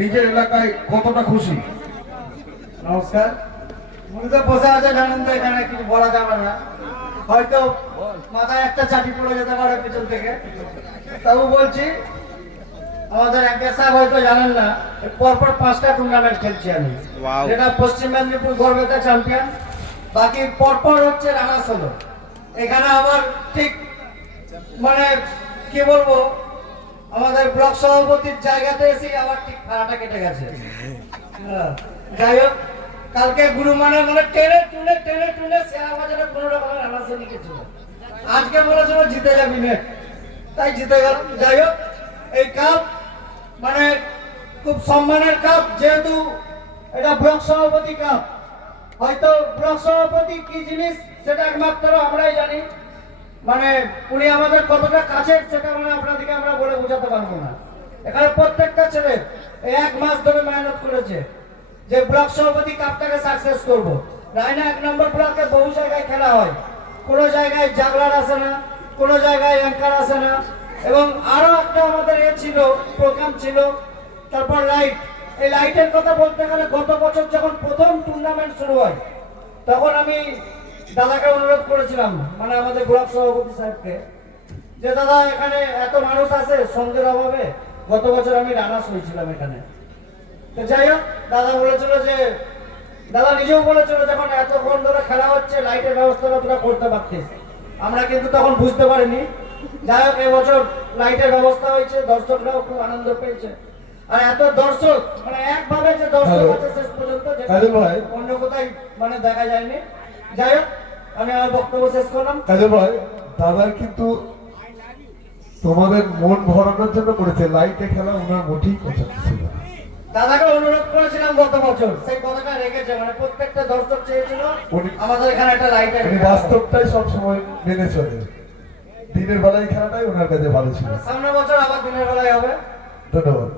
নিজের এলাকায় কতটা খুশি? নমস্কার। উনি তো বসে আছে, জানেন তো, এখানে কিছু বলা যাবে না, হয়তো মাথায় একটা চাটি পড়ে যেতে পারে পিছন থেকে। তবু বলছি, আমাদের একে সাহেব হয়তো জানেন না, পরপর 5টা টুর্নামেন্ট খেলছি আমি, যেটা পশ্চিম মেদিনীপুর গর্বেতে চ্যাম্পিয়ন, বাকি পরপর হচ্ছে রানার্স হলো। এখানে আবার ঠিক মানে কি বলবো, আমাদের ব্লক সভাপতির জায়গাতে এসে আবার ঠিক ভাড়াটা কেটে গেছে। যাই হোক, কালকে গুরু মানে টেনে টুনে শেয়ার বাজারে 15 টাকা রানার্সে লিখেছিল, আজকে বলেছিল জিতে যাবি নে, তাই জিতে গেল। যাই হোক, এই কাপ মানে খুব সম্মানের কাপ, যেহেতু এটা ব্লক সভাপতি কাপ। হয়তো ব্লক সভাপতি কি জিনিস সেটা একমাত্র আমরাই জানি, মানে উনি আমাদের কতটা কাছের সেটা মানে আপনাদেরকে আমরা বলে বোঝাতে পারবো না। এখানে প্রত্যেকটা ছেলে 1 মাস ধরে মেহনত করেছে যে ব্লক সভাপতি কাপটাকে সাকসেস করবো। রায়না 1 নম্বর ব্লকে বহু জায়গায় খেলা হয়, কোনো জায়গায় জাগলার আসে না, কোনো জায়গায় অ্যাঙ্কার আসে না, এবং আরো একটা আমাদের ছিল প্রোগ্রাম ছিল, তারপর লাইট। এই লাইটের কথা বলতে গেলে গত বছর যখন প্রথম টুর্নামেন্ট শুরু হয়, তখন আমি দাদাকে অনুরোধ করেছিলাম, মানে আমাদের ব্লক সভাপতি সাহেবকে, যে দাদা এখানে এত মানুষ আছে, সন্ধ্যের অভাবে গত বছর আমি রানার্স হয়েছিলাম এখানে। তো যাই হোক, দাদা বলেছিল যে, দাদা নিজেও বলেছিল যখন এতক্ষণ ধরে খেলা হচ্ছে লাইটের ব্যবস্থাটা তোরা করতে পারতিস, আমরা কিন্তু তখন বুঝতে পারিনি। যাই হোক, এবছর লাইটের ব্যবস্থা হয়েছে, দর্শকরাও খুব আনন্দ পেয়েছে। আর এত দর্শক, মানে একভাবে যে দর্শক আছে শেষ পর্যন্ত, অন্য কোথায় মানে দেখা যায়নি। যাই হোক, আমি আমার বক্তব্য শেষ করলাম। কাজল ভাই, দাদার কিন্তু তোমাদের মন ভরানোর জন্য করেছে, লাইটে খেলা ওনার মোটেই পছন্দ ছিল না। দাদাকে অনুরোধ করেছিলাম গত বছর, সেই কথাটা রেখেছে, মানে প্রত্যেকটা দর্শক চেয়েছিল আমাদের এখানে একটা লাইট। উনি বাস্তবটাই সবসময় মেনে চলে, দিনের বেলায় খেলাটাই ওনার কাছে ভালো ছিল। সামনের বছর আবার দিনের বেলায় হবে। ধন্যবাদ।